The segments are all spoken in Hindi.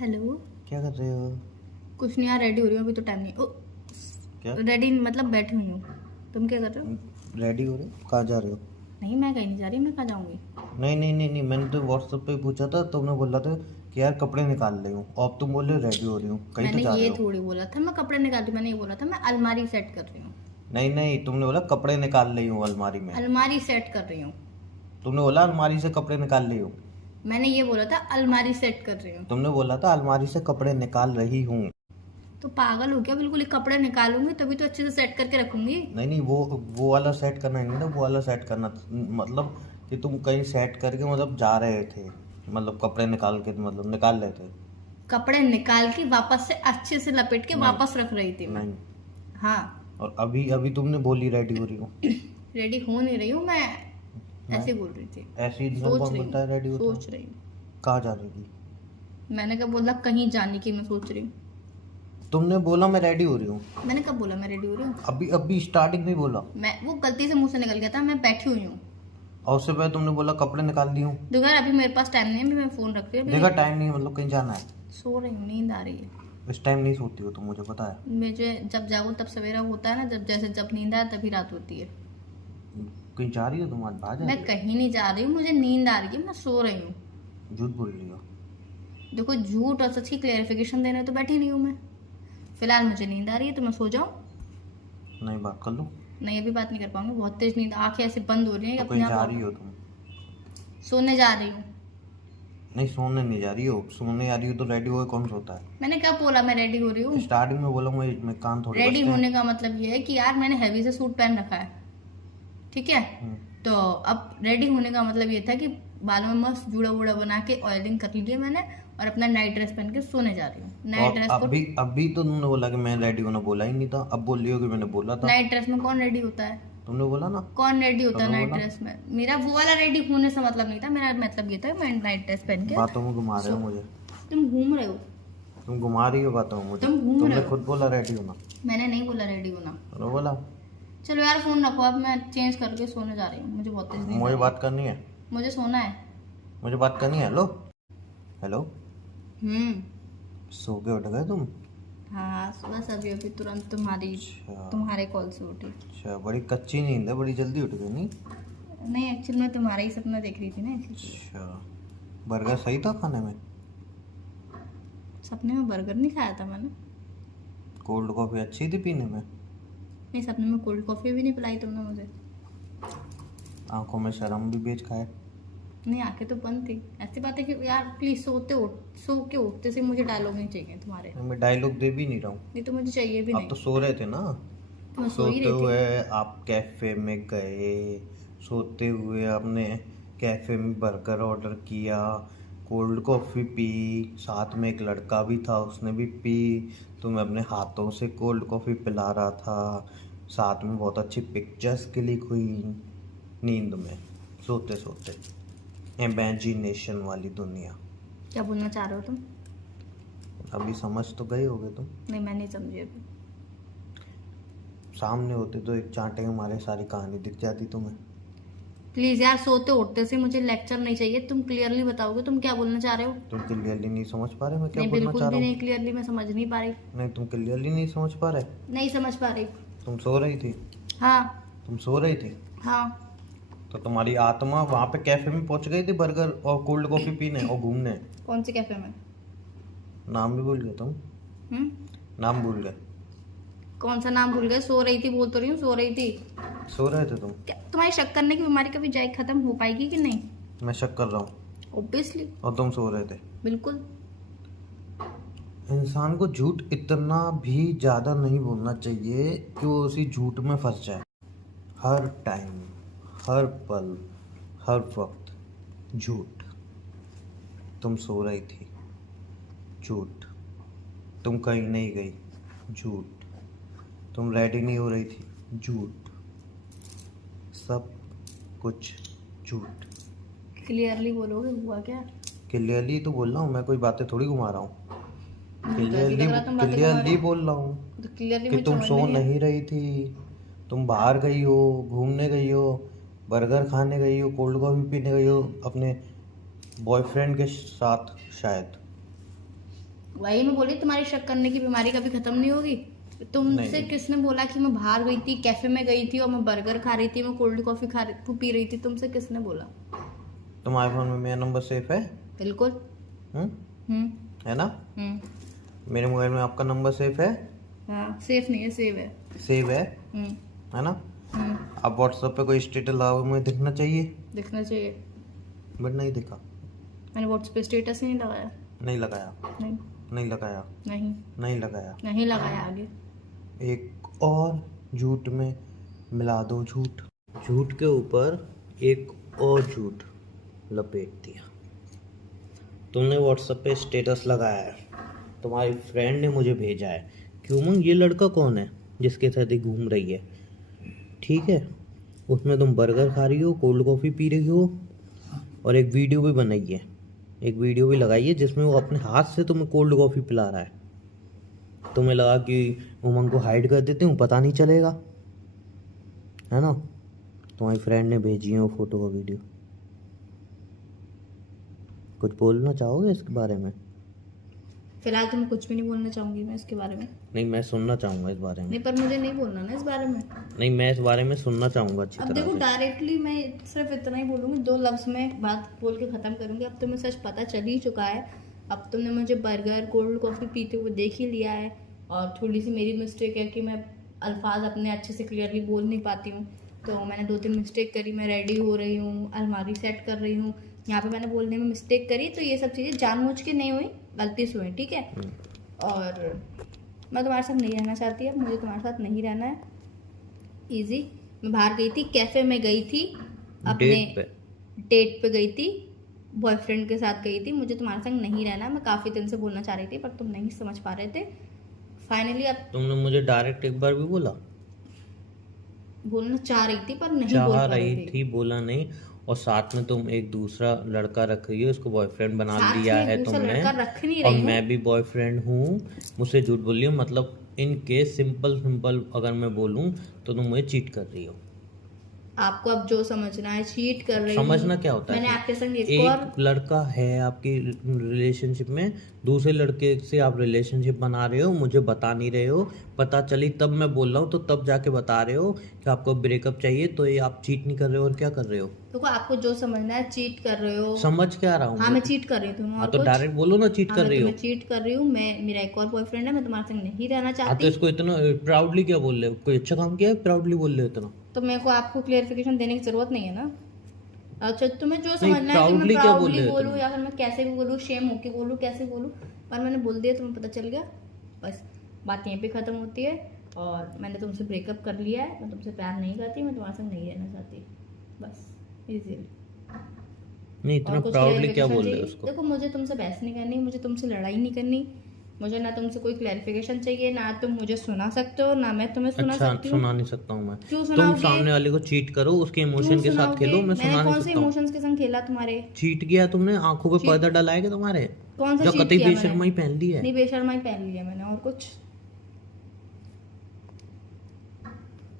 हेलो। क्या कर रहे हो? कुछ नहीं यार, रेडी हो रही हूँ, अभी तो टाइम नहीं। ओ, क्या रेडी मतलब बैठी हुई हूँ। तुम क्या कर रहे हो? रेडी हो रहे हो? कहाँ जा रहे हो? नहीं, मैं कहीं नहीं जा रही, मैं कहाँ जाऊंगी। नहीं नहीं नहीं नहीं, मैंने तो व्हाट्सएप पे पूछा था, तुमने बोला था कि यार कपड़े निकाल रही हूँ, और अब तुम बोल रहे हो रेडी हो रही हूँ, कहीं तो मैंने जा रहे ये हो। थोड़ी बोला था मैं कपड़े निकाल रही हूँ, मैंने ये बोला था मैं अलमारी सेट कर रही हूँ। नहीं नहीं, तुमने बोला कपड़े निकाल रही हूँ अलमारी में। अलमारी सेट कर रही हूँ। तुमने बोला अलमारी से कपड़े निकाल रही हूँ। मैंने ये बोला था अलमारी सेट कर रही हूँ। तुमने बोला था अलमारी से कपड़े निकाल रही हूँ। तो पागल हो क्या? बिल्कुल ही कपड़े निकालूंगी तभी तो अच्छे से सेट करके रखूंगी। नहीं नहीं, वो वाला सेट करना नहीं था, वो वाला सेट करना मतलब कि तुम कहीं सेट करके मतलब जा रहे थे, मतलब कपड़े निकाल के मतलब निकाल रहे थे। कपड़े निकाल के वापस से अच्छे से लपेट के नहीं वापस रख रही थी मैं। नहीं। हाँ। और अभी अभी तुमने बोली रेडी हो रही हूँ। रेडी हो नहीं रही हूँ मैं, मैं ऐसे बोल रही थी। ऐसे ही इंसान सोच कौन रही बोलता है रेडी हूँ, होता सोच है? रही हूँ। कहाँ जा रही थी? मैंने कब बोला कहीं जाने की मैं सोच रही हूँ? तुमने बोला मैं रेडी हो रही हूँ। मैंने कब बोला मैं रेडी हो रही हूँ? अभी अभी स्टार्टिंग में ही बोला। मैं वो गलती से मुंह से निकल गया था, मैं बैठी हुई हूँ। और उससे पहले तुमने बोला कपड़े निकाल दी हूँ। देखो यार, अभी मेरे पास टाइम नहीं है, अभी मैं फोन रख रही हूँ, देखा अभी टाइम नहीं है, मतलब कहीं जाना है। सो रही हूँ, नींद आ रही है। इस टाइम नहीं सोती हो तुम, मुझे पता है। मुझे जब जागो तब सवेरा होता है ना, जब नींद आए तभी रात होती है। कहीं जा रही हो तुम? आज बाहर जा मैं रही कहीं नहीं जा रही हूँ, मुझे नींद आ रही है, मैं सो रही हूँ। हो? झूठ बोल रही हो। देखो, झूठ और सच की क्लेरिफिकेशन देने तो बैठी नहीं हूँ मैं। फिलहाल मुझे नींद आ रही है तो मैं सो जाऊँ। नहीं, बात कर लो। नहीं, अभी बात नहीं कर पाऊंगी, बहुत तेज नींद, आंखें ऐसे बंद हो रही हैं तो अपने कहीं आप। जा रही हो तुम? सोने जा रही हूँ। नहीं, सोने नहीं जा रही हो। सोने जा रही हो तो रेडी होके कौन सोता है? मैंने कब बोला मैं रेडी हो रही हूँ? स्टार्टिंग में बोला मैं कान थोड़े रेडी बजते हैं। होने का मतलब ये है कि यार मैंने हैवी से सूट पहन रखा है, ठीक है? हम्म। तो अब रेडी होने का मतलब ये था कि बालों में मस्त जूड़ा वूड़ा बना के ऑयलिंग कर ली है मैंने, और अपना नाइट ड्रेस पहन के सोने जा रही हूँ। नाइट और ड्रेस को, अभी अभी तो तुमने बोला कि मैं रेडी होना, बोला ही नहीं था, अब बोल रही हो कि मैंने बोला था। नाइट ड्रेस में कौन रेडी होता है? तुमने बोला ना। कौन रेडी होता है तुमने नाइट बोला। ड्रेस में? मेरा वो वाला रेडी होने से मतलब नहीं था, मेरा मतलब ये था मैं नाइट ड्रेस पहन के बातों में घुमा रहे हो सो। मुझे। तुम घूम रहे हो। तुम घुमा रही हो बातों में मुझे। तुम घूम तुमने रहे हो। खुद बोला रेडी होना। मैंने नहीं बोला रेडी होना। तुमने बोला। चलो यार, फोन रखो, अब मैं चेंज करके सोने जा रही हूँ, मुझे बहुत तेज नींद आ मुझे रही है। बात करनी है। मुझे सोना है। मुझे बात करनी है। Hello hello. हम्म। सो के उठ गए तुम? हाँ, बस अभी अभी तुरंत अच्छा। तुम्हारे कॉल से उठी। अच्छा, बड़ी कच्ची नींद है, बड़ी जल्दी उठ गई नहीं? नहीं, एक्चुअली मैं तुम्हारा ही सपना देख रही थी ना, इसलिए। अच्छा। बर्गर सही था खाने में? सपने में बर्गर नहीं खाया था मैंने। कोल्ड कॉफी अच्छी थी पीने में? नहीं, सपने में कोल्ड कॉफी भी नहीं पिलाई तुमने मुझे। आंखों में शर्म भी बेच खाए? नहीं, आंखें तो बंद थी। ऐसी बात है कि यार प्लीज, सो के उठते से मुझे डायलॉग नहीं चाहिए तुम्हारे। मैं डायलॉग दे भी नहीं रहा हूँ। नहीं तो मुझे चाहिए भी आप नहीं। तो सो रहे थे ना। तो मैं सो ही सोते रही थी। हुए आप कैफे में गए, सोते हुए आपने कैफे में बर्गर ऑर्डर किया, कोल्ड कॉफ़ी पी, साथ में एक लड़का भी था उसने भी पी, तुम्हें अपने हाथों से कोल्ड कॉफ़ी पिला रहा था, साथ में बहुत अच्छी पिक्चर्स क्लिक हुई नींद में, सोते सोते। इमेजिनेशन वाली दुनिया। क्या बोलना चाह रहे हो तुम? अभी समझ तो गए होगे तुम। नहीं, मैं नहीं समझी अभी। सामने होते तो एक चांटे में मारे सारी कहानी दिख जाती तुम्हें। प्लीज यार, सोते उठते से मुझे लेक्चर नहीं चाहिए, तुम क्लियरली बताओगे तुम क्या बोलना चाह रहे हो। तुम क्लियरली नहीं समझ पा रहे मैं क्या नहीं, बोलना बिल्कुल चाह भी रहा नहीं हूँ? क्लियरली मैं समझ नहीं पा रही। नहीं, तुम क्लियरली नहीं समझ पा रहे। नहीं समझ पा रही। तुम सो रही थी। हाँ। तुम सो रही थी हाँ। तो तुम्हारी आत्मा वहां पे कैफे में पहुंच गई थी बर्गर और कोल्ड कॉफी पीने और घूमने। कौन से कैफे में? नाम भी भूल गए तुम। हम्म। नाम भूल गए। कौन सा नाम भूल गए? सो रही थी, बोल तो रही हूँ, सो रही थी। सो रहे थे तुम। क्या तुम्हारी शक करने की बीमारी कभी जाए खत्म हो पाएगी कि नहीं? मैं शक कर रहा हूँ। ऑब्वियसली। और तुम सो रहे थे। बिल्कुल। इंसान को झूठ इतना भी ज्यादा नहीं बोलना चाहिए कि वो उसी झूठ में फंस जाए। हर टाइम, हर पल, हर वक्त झूठ। तुम सो रही थी, झूठ। तुम कहीं नहीं गई, झूठ। तुम रेडी नहीं हो रही थी, झूठ। सब कुछ झूठ। क्लियरली बोलोगे हुआ क्या? क्लियरली तो बोल रहा हूँ मैं, कोई बातें थोड़ी घुमा रहा हूँ। मुझे तो ऐसे लग रहा तुम बातें घुमा रहे क्लियरली हो। बोल रहा हूँ तो क्लियरली कि मुझे तुम समझ सो में नहीं नहीं रही थी। तुम बाहर गई हो, घूमने गई हो, बर्गर खाने गई हो, कोल्ड कॉफी पीने गई हो अपने बॉयफ्रेंड के साथ शायद। वही मैं बोली, तुम्हारी शक करने की बीमारी कभी खत्म नहीं होगी। तुमसे नहीं। किसने बोला कि मैं बाहर गई थी, कैफे में गई थी और मैं बर्गर खा रही थी, मैं कोल्ड कॉफी पी रही थी? तुमसे किसने बोला? तुम्हारे फोन में मेरा नंबर सेफ है? बिल्कुल। हम्म, है ना? हम्म। मेरे मोबाइल में आपका नंबर सेफ है? हाँ, सेफ नहीं है, सेव है। सेव है हम्म। है ना? हम्म। अब व्हाट्सएप पे कोई स्टेटस लगा हुआ मुझे दिखना चाहिए, दिखना चाहिए। बट नहीं दिखा। मैंने व्हाट्सएप पे स्टेटस ही नहीं लगाया। नहीं लगाया, नहीं। नहीं लगाया, नहीं। नहीं लगाया। नहीं लगाया। आगे। एक और झूठ में मिला दो झूठ, झूठ के ऊपर एक और झूठ लपेट दिया। तुमने व्हाट्सएप पे स्टेटस लगाया है, तुम्हारी फ्रेंड ने मुझे भेजा है कि उमंग ये लड़का कौन है जिसके साथ ही घूम रही है, ठीक है? उसमें तुम बर्गर खा रही हो, कोल्ड कॉफ़ी पी रही हो, और एक वीडियो भी बनाई है, एक वीडियो भी लगाई है जिसमें वो अपने हाथ से तुम्हें कोल्ड कॉफ़ी पिला रहा है। तुम्हें लगा कि उमंग को हाइड कर देते हूँ, पता नहीं चलेगा, है ना? तुम्हारी फ्रेंड ने भेजी है वो फोटो और वीडियो। कुछ बोलना चाहोगे इसके बारे में? फिलहाल तो मैं कुछ भी नहीं बोलना चाहूंगी मैं इसके बारे में। नहीं, मैं सुनना चाहूँगा इस बारे में। नहीं, पर मुझे नहीं बोलना ना इस बारे में। नहीं, मैं इस बारे में सुनना चाहूँगा अच्छी अब तरह देखो, से। डायरेक्टली मैं सिर्फ इतना ही बोलूंगी, 2 लफ्ज में बात बोल के खत्म करूंगी। अब तुम्हें सच पता चल ही चुका है। अब तुमने मुझे बर्गर कोल्ड कॉफी पीते हुए देख ही लिया है, और थोड़ी सी मेरी मिस्टेक है कि मैं अल्फाज अपने अच्छे से क्लियरली बोल नहीं पाती हूँ। तो मैंने 2-3 मिस्टेक करी। मैं रेडी हो रही हूँ, अलमारी सेट कर रही हूँ, यहाँ पे मैंने बोलने में मिस्टेक करी। तो ये सब चीज़ें जानबूझ के नहीं हुई, गलती से हुई, ठीक है? और मैं तुम्हारे साथ नहीं रहना चाहती। अब मुझे तुम्हारे साथ नहीं रहना है। इजी। मैं बाहर गई थी, कैफे में गई थी, अपने डेट पे गई थी, बॉयफ्रेंड के साथ गई थी। मुझे तुम्हारे संग नहीं रहना। मैं काफ़ी दिन से बोलना चाह रही थी, पर तुम नहीं समझ पा रहे थे। फाइनली अब तुमने मुझे डायरेक्ट एक बार भी बोला? बोलना चाह रही थी पर नहीं बोल चाह पा रही रही थी, बोला नहीं। और साथ में तुम एक दूसरा लड़का रख रही हो, उसको बॉयफ्रेंड बना साथ लिया में है दूसरा तुमने, लड़का रख नहीं और रही हूँ। मैं भी बॉयफ्रेंड हूँ। मुझसे झूठ बोल रही हो, मतलब इन केस सिंपल अगर मैं बोलूँ तो तुम मुझे चीट कर रही हो। आपको अब जो समझना है, चीट कर रही हूँ। समझना क्या होता है? मैंने आपके संग एक और एक लड़का है आपकी रिलेशनशिप में, दूसरे लड़के से आप रिलेशनशिप बना रहे हो, मुझे बता नहीं रहे हो। पता चली तब मैं बोल रहा हूँ, तो तब जाके बता रहे हो कि आपको ब्रेकअप चाहिए। तो ये आप चीट नहीं कर रहे हो और क्या कर रहे हो? देखो, आपको जो समझना है, चीट कर रहे हो। समझ क्या रहा हूँ? हाँ, मैं चीट कर रही हूँ। हाँ, तो डायरेक्ट बोलो ना, चीट कर रही हो। मैं चीट कर रही हूँ। मैं, मेरा एक और बॉयफ्रेंड है, मैं तुम्हारे संग नहीं रहना हाँ, तो चाहती। इसको इतना प्राउडली क्या बोल रहे हो? कोई अच्छा काम किया है प्राउडली बोल रहे हो इतना? तो मेरे को आपको क्लियरिफिकेशन देने की जरूरत नहीं है ना। अच्छा, तुम्हें जो समझना है कि proudly मैं क्या बोल प्राउडली रहे हो बोलूँ तुम? या फिर मैं कैसे भी बोलूँ, शेम होके बोलूँ, कैसे बोलूँ, पर मैंने बोल दिया, तुम्हें पता चल गया। बस बात यहीं पे खत्म होती है। और मैंने तुमसे ब्रेकअप कर लिया है। मैं तुमसे प्यार नहीं करती, मैं तुम्हारे संग नहीं रहना चाहती। बस इजीली। नहीं, इतना प्राउडली क्या बोल रहे हो उसको? देखो, मुझे तुमसे बहस नहीं करनी, मुझे तुमसे लड़ाई नहीं करनी। मुझे ना तुमसे कोई क्लैरिफिकेशन चाहिए, ना तुम मुझे सुना सकते हो, ना मैं तुम्हें सुना अच्छा, सकती हूँ। सुना नहीं सकता हूँ मैं? क्यों तुम सुनाओगे? सामने वाले को चीट करो, उसके इमोशन के साथ खेलो, मैं सुना मैंने नहीं कौन से सकता हूँ। इमोशंस के संग खेला तुम्हारे? चीट किया तुमने, आंखों पे पर्दा डाला है क्या तुम्हारे? कौन सा जो चीट कतई किया मैंने? बेशर्माई पहन ली है? नहीं, बेशर्माई पहन लिया मैंने, और कुछ?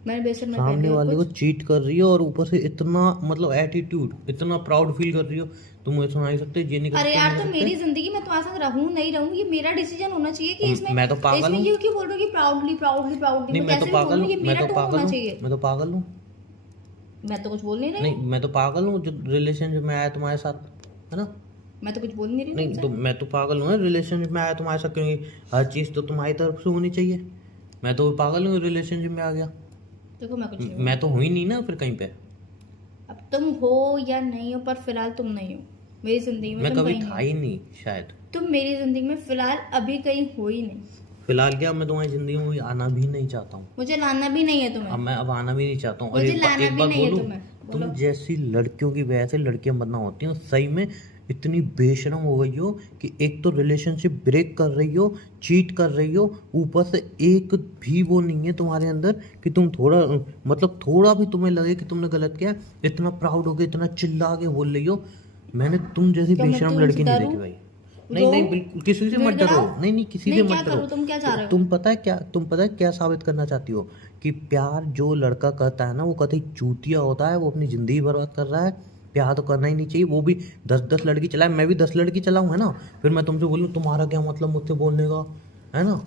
मैंने बेशर्माई पहन सामने लिया, और वाले को कुछ? चीट कर रही हो और ऊपर से इतना मतलब एटीट्यूड, इतना प्राउड फील कर रही हो। तुम मुझे सुना नहीं सकते, ये नहीं कर अरे सकते, यार, नहीं तो कर मेरी सकते। जिंदगी में तुम्हारे साथ रहूं नहीं रहूं, ये मेरा डिसीजन होना चाहिए कि इसमें। मैं तो पागल इसमें हूँ। ये क्यों बोल रहे हो कि प्राउडली प्राउडली प्राउडली? नहीं, मैं मैं तो कैसे भी पागल बोलूं, हूँ, ये मैं मेरा तो टोन पागल होना हूँ, चाहिए। मैं तो पागल हूँ। मैं तो कुछ बोल नहीं रही नहीं, हूँ। मैं तो पागल हूँ जो रिलेशनशिप में आया तुम्हारे साथ, है ना? मैं तो कुछ बोल नहीं रही हूँ नहीं, तुमसे। तो मैं तो पागल हूँ रिलेशनशिप में आया तुम्हारे साथ, क्योंकि हर चीज़ तो तुम्हारी तरफ से होनी चाहिए। मैं तो पागल हूँ, रिलेशनशिप में आ गया। देखो, मैं कुछ नहीं मैं तो हुई नहीं ना फिर कहीं पे। अब तुम हो या नहीं हो, पर फिलहाल तुम नहीं हो मेरी जिंदगी में। मैं तुम कभी कहीं था नहीं ही नहीं शायद। हो। तुम मेरी जिंदगी में फिलहाल अभी कहीं हो ही नहीं। फिलहाल क्या, मैं तुम्हारी जिंदगी में आना भी नहीं चाहता हूँ। मुझे लाना भी नहीं है तुम्हें। अब मैं अब आना भी नहीं चाहता हूँ। और मुझे एक लाना एक भी बार नहीं है बोलूँ, तुम्हें। तुम बोलो। जैसी लड़कियों की वजह से लड़कियां बदनाम होती हैं। सही में इतनी बेशरम हो गई हो कि एक तो रिलेशनशिप ब्रेक कर रही हो, चीट कर रही हो, ऊपर से एक भी वो नहीं है तुम्हारे अंदर कि तुम थोड़ा मतलब थोड़ा भी तुम्हें लगे कि तुमने गलत किया। इतना प्राउड हो गए, इतना चिल्ला के बोल रही हो। मैंने तुम जैसी क्या मैं बेशरम तुमसे लड़की नहीं डरूं? देखी भाई। नहीं नहीं, बिल्कुल किसी से मत डरो। गिड़गिड़ाओ? नहीं नहीं, किसी से नहीं, मत क्या डरो। करूं? तुम क्या चाह रहे हो? तुम पता है क्या साबित करना चाहती हो? कि प्यार जो लड़का करता है ना, वो कतई चूतिया होता है, वो अपनी जिंदगी बर्बाद कर रहा है। प्यार तो करना ही नहीं चाहिए, वो भी 10-10 लड़की चलाए, मैं भी 10 लड़की चलाऊँ, है ना, फिर मैं तुमसे बोलूँ तुम्हारा क्या मतलब मुझसे बोलने का, है ना,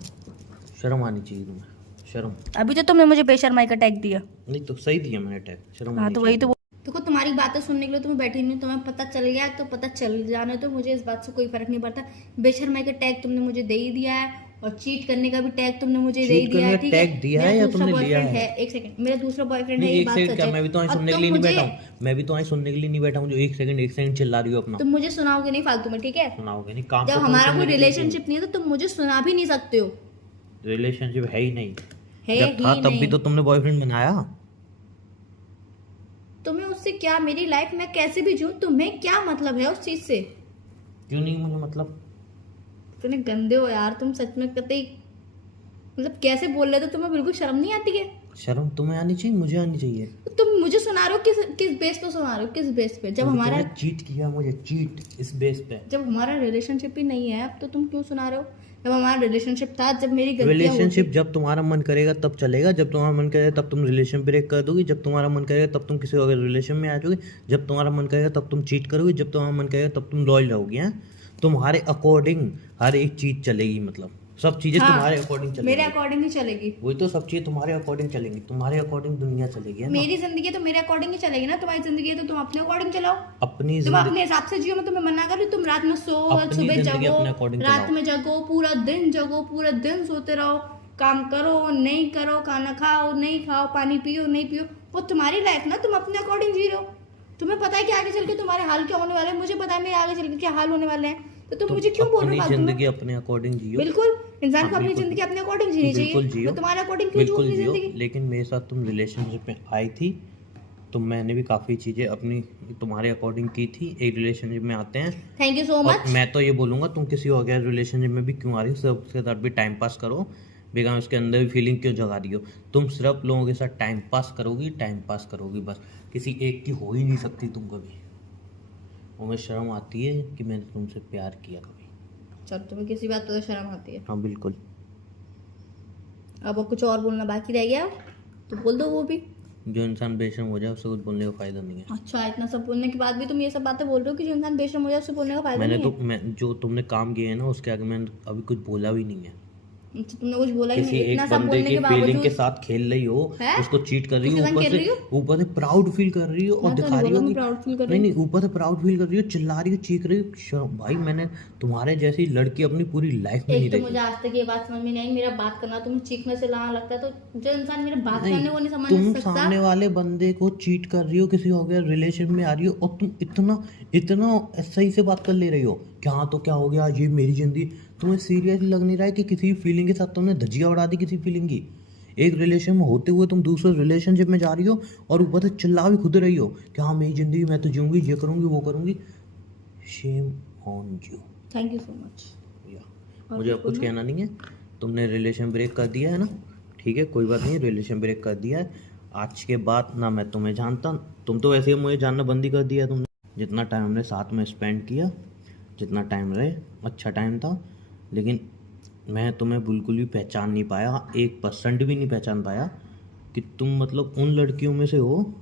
शर्म आनी चाहिए तुम्हें, शर्म। अभी तो तुमने मुझे बेशर्माई का टैग दिया। नहीं तो सही दिया मैंने टैग, शर्म हाँ आनी तो वही चाहिए। तो देखो, तुम्हारी बातें सुनने के लिए तुम्हें बैठी नहीं, तुम्हें पता चल गया तो पता चल जाने तो, मुझे इस बात से कोई फर्क नहीं पड़ता। बेशर्माई का टैग तुमने मुझे दे ही दिया है, और चीट करने का भी टैग तुमने मुझे दे ही चीट दिया है, करने ठीक का है। टैग दिया है मेरा या दूसरा तुमने लिया बॉयफ्रेंड है? है, एक सेकंड, मेरा दूसरा बॉयफ्रेंड है, नहीं ये एक बात सेकंड सच क्या, है। मैं भी तो आज और सुनने के तुम लिए नहीं मुझे बैठा हूँ, मैं भी तो आज सुनने के लिए नहीं बैठा हूँ जो एक सेकंड चिल्ला रही हो अपना। तुम मुझे सुनाओगे नहीं फालतू में, ठीक है। सुनाओगे नहीं, काम जब तो तुम हमारा सुनने कोई के लिए रिलेशनशिप नहीं है तो तुम मुझे सुना भी नहीं सकते हो। रिलेशनशिप है ही नहीं, है जब था ही तब भी नहीं। तो तुमने बॉयफ्रेंड बनाया। तुम्हें उससे क्या, मेरी लाइफ में कैसे भी जीऊं, तुम्हें क्या मतलब है उस चीज से। क्यों नहीं मुझे मतलब? इतने गंदे हो यार तुम, सच में कतई, मतलब कैसे बोल रहे थे, तुम्हें बिल्कुल शर्म नहीं आती है। शर्म तुम्हें आनी चाहिए, मुझे आनी चाहिए। तुम मुझे सुना रहे हो किस बेस पे सुना रहे हो, किस बेस पे, जब हमारा चीट किया मुझे, चीट इस बेस पे। जब हमारा रिलेशनशिप ही नहीं है अब तो तुम क्यों सुना रहे हो। जब हमारा रिलेशनशिप था, जब मेरी गलतियां रिलेशनशिप जब तुम्हारा मन करेगा तब चलेगा, जब तुम्हारा मन करेगा तब तुम रिलेशन ब्रेक कर दोगी, जब तुम्हारा मन करेगा तब तुम किसी और रिलेशन में आ जाओगे, जब तुम्हारा मन करेगा तब तुम चीट करोगे, जब तुम्हारा मन करेगा तब तुम लॉयल रहोगी। हैं, तुम्हारे अकॉर्डिंग हर एक चीज चलेगी, मतलब सब चीजें हाँ, तुम्हारे अकॉर्डिंग चलेगी। मेरे अकॉर्डिंग ही चलेगी। वही तो, सब चीजें तुम्हारे अकॉर्डिंग चलेंगी, तुम्हारे अकॉर्डिंग दुनिया चलेगी, है ना। मेरी जिंदगी तो मेरे अकॉर्डिंग ही चलेगी ना, तुम्हारी जिंदगी है तो तुम अपने अकॉर्डिंग चलाओ। अपनी तुम जिंदगी अपने हिसाब से जियो, मैं तुम्हें मना कर रही हूँ, तुम रात में सो, अपनी सुबह जिंदगी जगो, अपने according रात चलाओ। में जगो, पूरा दिन जगो, पूरा दिन सोते रहो, काम करो नहीं करो, खाना खाओ नहीं खाओ, पानी पियो नहीं पियो, वो तुम्हारी लाइफ ना, तुम अपने अकॉर्डिंग जी रहे हो। तुम्हें पता है कि आगे चल के तुम्हारे हाल क्या होने वाले हैं, मुझे पता है मेरे आगे चल के क्या हाल होने वाले हैं, तो तुम मुझे क्यों बोल रहे हो अपनी फालतू में? जिंदगी अपने अकॉर्डिंग जियो। बिल्कुल, इंसान को हाँ, अपनी बिल्कुल। जिंदगी अपने अकॉर्डिंग जीनी बिल्कुल चाहिए, जियो, मैं तुम्हारे अकॉर्डिंग क्यों जीऊं बिल्कुल अपनी जियो, जिंदगी। लेकिन मेरे साथ तुम रिलेशनशिप में आई थी तो मैंने भी काफ़ी चीज़ें अपनी तुम्हारे अकॉर्डिंग की थी। एक रिलेशनशिप में आते हैं, थैंक यू सो और मच। मैं तो ये बोलूँगा तुम किसी और गैर रिलेशनशिप में भी क्यों आ रही हो, सिर्फ उसके साथ भी टाइम पास करो, बेकार उसके अंदर भी फीलिंग क्यों जगा रही हो। तुम सिर्फ लोगों के साथ टाइम पास करोगी बस, किसी एक की हो ही नहीं सकती तुम कभी। और मुझे शर्म आती है कि मैंने तुमसे प्यार किया कभी। चलो, तुम्हें किसी बात पर तो शर्म आती है। हाँ बिल्कुल। अब कुछ और बोलना बाकी रह गया तो बोल दो वो भी। जो इंसान बेशर्म हो जाए उससे कुछ बोलने का फायदा नहीं है। अच्छा, इतना सब बोलने के बाद भी तुम ये सब बातें बोल रहे हो कि जो इंसान बेशर्म हो जाए उससे बोलने का फायदा मैंने नहीं तो मैं जो तुमने काम किए हैं ना उसके आगे मैंने अभी कुछ बोला भी नहीं है। है। अच्छा, तुमने कुछ बोला ही किसी नहीं, एक इतना सब बंदे बोलने की के फीलिंग के बावजूद। साथ खेल रही हो, है? उसको चीट कर रही हो, उसके साथ खेल रही हो? ऊपर से प्राउड फील कर रही हो, और मैं तो दिखा नहीं रही हो बोला कि मैं proud feel कर नहीं रही नहीं, ऊपर से प्राउड फील कर रही हो, चिल्ला रही हो, चीख रही हो। शर्म भाई, मैंने तुम्हारे जैसी लड़की अपनी पूरी लाइफ में नहीं एक तो देखी। मुझे आज तक ये बात समझ में नहीं आई, मेरा बात करना तुम्हें चीखने से लाना लगता है, तो जो इंसान मेरा बात करने वो नहीं समझ तुम सकता। सामने वाले बंदे को चीट कर रही हो, किसी हो गया रिलेशन में आ रही हो, और तुम इतना इतना सही से बात कर ले रही हो कि हाँ तो क्या हो गया, ये मेरी जिंदगी। तुम्हें सीरियसली लग नहीं रहा है कि किसी फीलिंग के साथ तुमने धज्जियां उड़ा दी किसी फीलिंग की। एक रिलेशन में होते हुए तुम दूसरे रिलेशनशिप में जा रही हो और ऊपर से चिल्ला भी खुद रही हो कि हाँ मेरी जिंदगी, मैं तो जीऊंगी, ये करूंगी वो करूंगी। Shame on you. Thank you so much. मुझे अब कुछ कहना नहीं है। तुमने रिलेशन ब्रेक कर दिया है ना, ठीक है, कोई बात नहीं, रिलेशन ब्रेक कर दिया है। आज के बाद ना मैं तुम्हें जानता, तुम तो वैसे ही मुझे जानना बंद ही कर दिया तुमने। जितना टाइम हमने साथ में स्पेंड किया, जितना टाइम रहे, अच्छा टाइम था, लेकिन मैं तुम्हें बिल्कुल भी पहचान नहीं पाया, 1% भी नहीं पहचान पाया कि तुम मतलब उन लड़कियों में से हो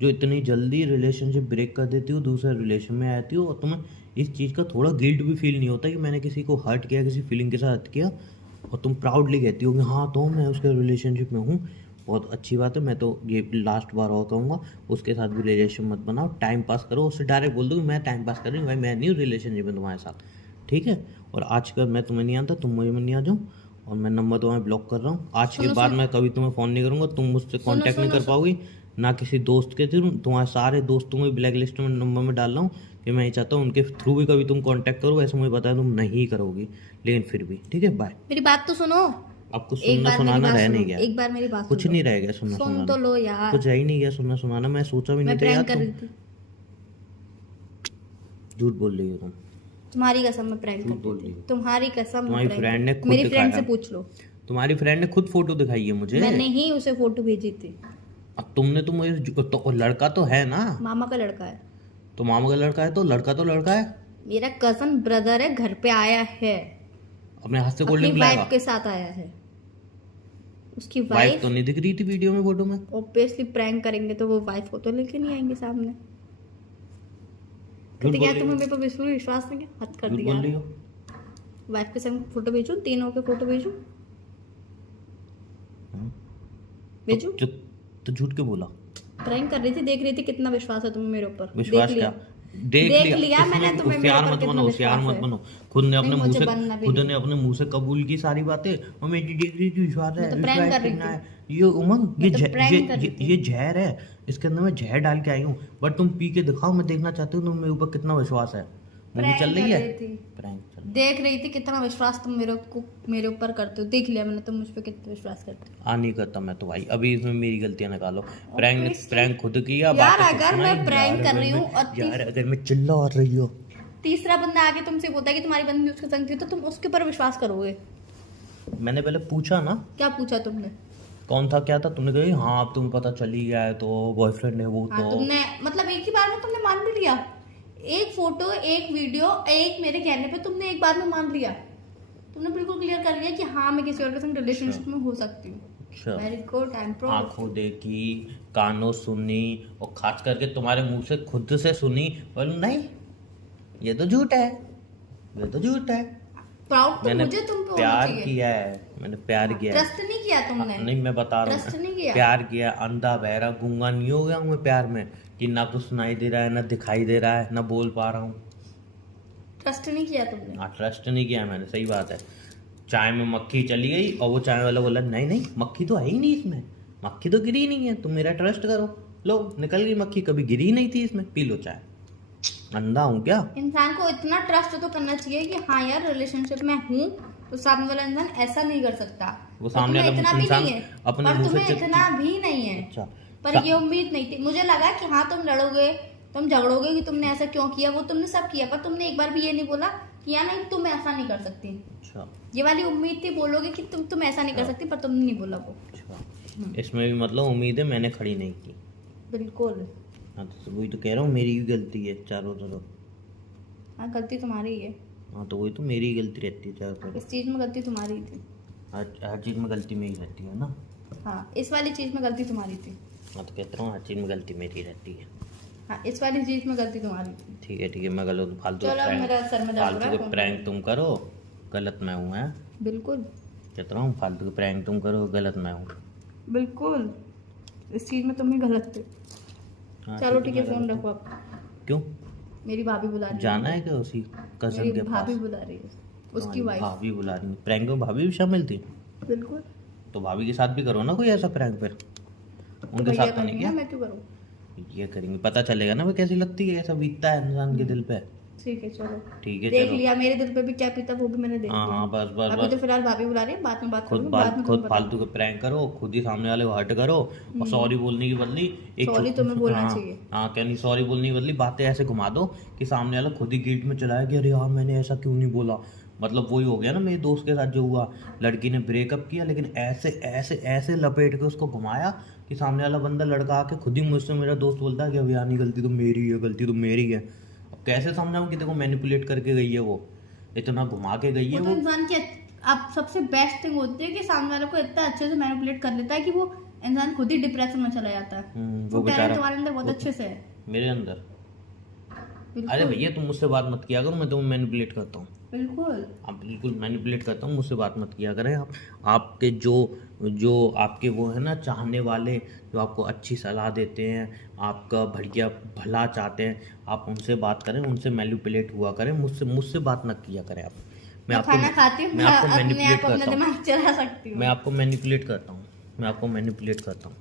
जो इतनी जल्दी रिलेशनशिप ब्रेक कर देती हो, दूसरे रिलेशन में आती हो, और तुम्हें इस चीज़ का थोड़ा गिल्ट भी फील नहीं होता कि मैंने किसी को हर्ट किया, किसी फीलिंग के साथ हर्ट किया, और तुम प्राउडली कहती हो कि हाँ तो मैं उसके रिलेशनशिप में हूँ। बहुत अच्छी बात है। मैं तो ये लास्ट बार और कहूँगा, उसके साथ भी रिलेशन मत बनाओ, टाइम पास करो। उससे डायरेक्ट बोल दो कि मैं टाइम पास कर रही हूँ भाई, मैं नहीं हूँ रिलेशनशिप में तुम्हारे साथ, ठीक है। और आज का मैं तुम्हें नहीं आता, तुम मुझे नहीं आ जाओ, और मैं नंबर तुम्हें ब्लॉक कर रहा हूँ। आज के बाद मैं कभी तुम्हें फ़ोन नहीं करूँगा, तुम मुझसे कांटेक्ट नहीं कर पाओगी, ना किसी दोस्त के थ्रू। तुम्हारे सारे दोस्तों को ब्लैक लिस्ट में नंबर में डाल रहा हूँ कि मैं ये चाहता हूँ उनके थ्रू भी कभी तुम कांटेक्ट करो। ऐसे मुझे पता है तुम नहीं करोगी, लेकिन फिर भी ठीक है, बाय। मेरी बात तो सुनो। अब कुछ सुनना सुनाना रह नहीं गया, एक बार मेरी बात कुछ नहीं रह गया सुनना सुन सुनाना, तो लो यार। कुछ रह ही नहीं गया सुनना सुनाना। मैं सोचा भी नहीं था यार, कर रही थी। झूठ बोल रही हो तुम, तुम्हारी कसम मैं प्रैंक झूठ करती बोल थी। रही हो। तुम्हारी कसम तुम्हारी मैं फ्रेंड ने prank- खुद मेरी फ्रेंड से दिखाया। पूछ लो, तुम्हारी फ्रेंड ने खुद फोटो दिखाई है मुझे। मैंने ही उसे फोटो भेजी थी। अब तुमने तो मुझे तो लड़का तो है ना, मामा का लड़का है। तो मामा का लड़का है तो लड़का है। मेरा कजन ब्रदर है, घर पे आया है, अपने हाथ से कोल्ड अपनी ड्रिंक लाएगा। वाइफ के साथ आया है। उसकी वाइफ वाइफ तो नहीं दिख रही थी वीडियो में, फोटो में। ऑब्वियसली प्रैंक करेंगे तो वो वाइफ को तो लेके नहीं आएंगे सामने। झूठ तो बोल क्या रही तुम्हें हो, मेरे पर बिल्कुल विश्वास नहीं है? हद कर झूठ दिया। बोल रही हो। वाइफ के संग फोटो भेजूं, तीनों के फोटो भेजूं? हम्म, भेजूं? तो झूठ क्यों बोला? प्रैंक कर रही थी, देख रही थी कितना विश्वास है तुम्हें मेरे ऊपर। विश्वास देख क्या? लिया, देख देख लिया लिया मैंने इसमें तुम्हें मेरे होशियार ऊपर मत कितना बनो, होशियार विश्वास मत है। बनो। खुद ने अपने नहीं, मुंह मुझे से बनना भी खुद नहीं। ने अपने मुंह से कबूल की सारी बातें, और मैं देख रही थी विश्वास है, मैं तो प्रैंक विश्वास कर रही करना थी। है। ये उमंग, मैं तो प्रैंक कर रही थी। ये जहर है, इसके अंदर मैं जहर डाल के आई हूँ। बट तुम पी के दिखाओ, मैं देखना चाहती हूँ तुम मेरे ऊपर कितना विश्वास है। मूवी प्रैंक चल रही कर है, रही थी। प्रैंक चल रही देख रही थी कितना विश्वास तुम मेरे ऊपर करते हो। देख लिया मैंने, तुम मुझ पे कितना विश्वास करते हो। आ नहीं करता मैं तो भाई, अभी इसमें मेरी गलतियां निकालो। Prank Obviously। प्रैंक खुद किया, यार, बातें खुद अगर मैं सुनाई। प्रैंक यार, कर अगर रही मैं- हूँ और यार अगर मैं चिल्ला रही हो, तीसरा बंदा आके तुमसे बोलता है कि तुम्हारी बंदी उसके संग थी, तो तुम उसके ऊपर विश्वास करोगे? मैंने पहले पूछा ना क्या पूछा तुमने? कौन था क्या था, तुमने कही हाँ अब तुम्हें पता चल ही गया है, तो बॉयफ्रेंड है वो। हाँ, तो तुमने मतलब एक ही बार में तुमने मान भी लिया। एक फोटो, एक वीडियो, एक मेरे कहने पे तुमने एक बार में मान लिया। तुमने बिल्कुल क्लियर कर लिया कि हाँ, मैं किसी और के संग रिलेशनशिप में हो सकती हूँ। अच्छा, very good, I am proud. आंखों देखी, कानों सुनी, और खास करके तुम्हारे मुंह से खुद से सुनी। बोल नहीं, ये तो झूठ है, ये तो झूठ है। प्राउड तो मैंने मुझे तुम पे होना प्यार चाहिए। किया है, मैंने प्यार किया है। ट्रस्ट नहीं किया तुमने। नहीं, मैं बता रहा ट्रस्ट हूँ, नहीं किया। प्यार किया। अंधा बहरा गूंगा नहीं हो गया हूँ मैं प्यार में, कि ना कुछ सुनाई दे रहा है, ना दिखाई दे रहा है, ना बोल पा रहा हूँ। ट्रस्ट नहीं किया तुमने। हाँ, ट्रस्ट नहीं किया मैंने, सही बात है। चाय में मक्खी चली गई और वो चाय वाला बोला नहीं नहीं मक्खी तो है ही नहीं इसमें, मक्खी तो गिरी ही नहीं है, तुम मेरा ट्रस्ट करो। लो निकल गई मक्खी, कभी गिरी ही नहीं थी इसमें, पी लो चाय। अंधा हूँ क्या? इंसान को इतना ट्रस्ट तो करना चाहिए कि हाँ यार, रिलेशनशिप में हूँ, तो सामने वाला इंसान ऐसा नहीं कर सकता। वो पर सामने तुम्हें वाला इतना भी इंसान नहीं है, अपने पर मुंह से तुम्हें इतना भी नहीं है। अच्छा, पर ये उम्मीद नहीं थी। मुझे लगा कि हाँ, तुम लड़ोगे, तुम झगड़ोगे कि तुमने ऐसा क्यों किया। वो तुमने सब किया, पर तुमने एक बार भी ये नहीं बोला कि यार नहीं, तुम ऐसा नहीं कर सकती। अच्छा, ये वाली उम्मीद थी, बोलोगे कि तुम ऐसा नहीं कर सकती, पर तुमने नहीं बोला वो। अच्छा। इसमें भी मतलब उम्मीद है मैंने खड़ी नहीं की। बिल्कुल। हाँ, तो वही तो कह रहा हूँ, मेरी भी गलती है चारों तरफ। हाँ, गलती तुम्हारी ही है। हाँ, तो वही तो मेरी ही गलती रहती है चारों तरफ। इस चीज में गलती तुम्हारी ही थी। हर चीज़ में गलती मेरी रहती है ना। हाँ, इस वाली चीज में गलती तुम्हारी थी। हाँ, तो कहता हूँ हर चीज़ में गलती मेरी रहती है। हाँ, इस वाली चीज में गलती तुम्हारी थी। ठीक है, मैं गलत फालतू चलो, अब मेरा सर में दर्द हो रहा फालतू है, के फोन प्रैंक तुम करो, गलत मैं हूँ। है बिल्कुल कहता हूँ फालतू के प्रैंक तुम करो, गलत मैं हूँ। बिल्कुल, इस चीज में तुम ही गलत थे। हाँ, चलो ठीक है, मैं फोन गलत रखो हूँ। आप। क्यों मेरी भाभी बुला रही है। जाना है क्या उसी कजन मेरी के पास? भाभी बुला रही है, उसकी हाँ, वाइफ। भाभी बुला रही है। प्रैंक में भाभी भी शामिल थी? बिल्कुल। तो भाभी के साथ भी करो ना कोई ऐसा प्रैंक फिर। तो उनके भैया साथ तो नहीं करेंगे किया? ना, मैं क्यों करूँ? ये करेंगे, पता चलेगा ना वो कैसी लगती है, कैसा बीतता है इंसान के दिल पे। ठीक है, चलो। ठीक है, देख चलो। लिया मेरे दिल पे भी क्या पीता, वो भी मैंने देख हाँ लिया। हाँ, बस बस अभी तो बस। फिलहाल भाभी बुला रही है, बाद में बात खुद करूंगी, बाद में खुद तुम्हें फालतू के प्रैंक करो, खुद ही सामने वाले को हर्ट करो, और सॉरी बोलने की बदली Sorry तुम्हें बोलना हाँ, चाहिए। हाँ, क्या नहीं, सॉरी बोलने की बदली बातें ऐसे घुमा दो कि सामने वाला खुद ही गिल्ट में चला है कि अरे यार मैंने ऐसा क्यों नहीं बोला। मतलब वही हो गया ना मेरे दोस्त के साथ जो हुआ, लड़की ने ब्रेकअप किया लेकिन ऐसे ऐसे ऐसे लपेट के उसको घुमाया कि सामने वाला बंदा लड़का आके खुद ही मुझसे, मेरा दोस्त बोलता है कि अभी यानी गलती तो मेरी है, गलती तो मेरी है। अब कैसे समझाऊं कि देखो मैनिपुलेट करके गई है वो, इतना घुमा के गई है वो तो वो। इंसान की अब सबसे बेस्ट थिंग होती है कि सामने वाले को इतना अच्छे से मैनिपुलेट कर लेता है कि वो इंसान खुद ही डिप्रेशन में चला जाता है। वो वो बेचारा तुम्हारे अंदर बहुत अच्छे से है। मेरे अंदर। बिल्कुल। अरे भैया तुम मुझसे बात मत किया करो, मैं तुम्हें मैनिपुलेट करता हूँ। बिल्कुल। आप बिल्कुल मैनिपुलेट करता हूँ, मुझसे बात मत किया करें आप। आपके जो आपके वो है ना चाहने वाले, जो आपको अच्छी सलाह देते हैं, आपका बढ़िया भला चाहते हैं, आप उनसे बात करें, उनसे मैनिपुलेट हुआ करें, मुझसे बात न किया करें आप। मैं खाना खाती हूँ, मैं आपको अपने मैनिपुलेट आप अपना करता हूँ। दिमाग चला सकती हूँ। मैं आपको मैनिपुलेट करता हूँ, मैं आपको मैनिपुलेट करता हूँ।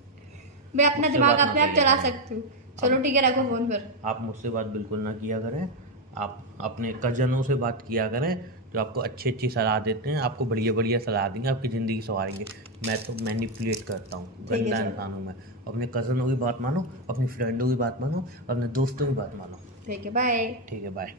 मैं अपना मुझसे दिमाग बात ना अपने आप करिए। चला सकती हूँ। चलो ठीक है, रखो फोन फिर। आप मुझसे बात बिल्कुल ना किया करें, आप अपने कजनों से बात किया करें जो आपको अच्छी अच्छी सलाह देते हैं, आपको बढ़िया बढ़िया सलाह देंगे, आपकी ज़िंदगी संवारेंगे। मैं तो मैनिपुलेट करता हूँ, गंदा इंसान हूँ मैं। अपने कज़नों की बात मानो, अपनी फ्रेंडों की बात मानो, अपने दोस्तों की बात मानो। ठीक है, बाय। ठीक है, बाय।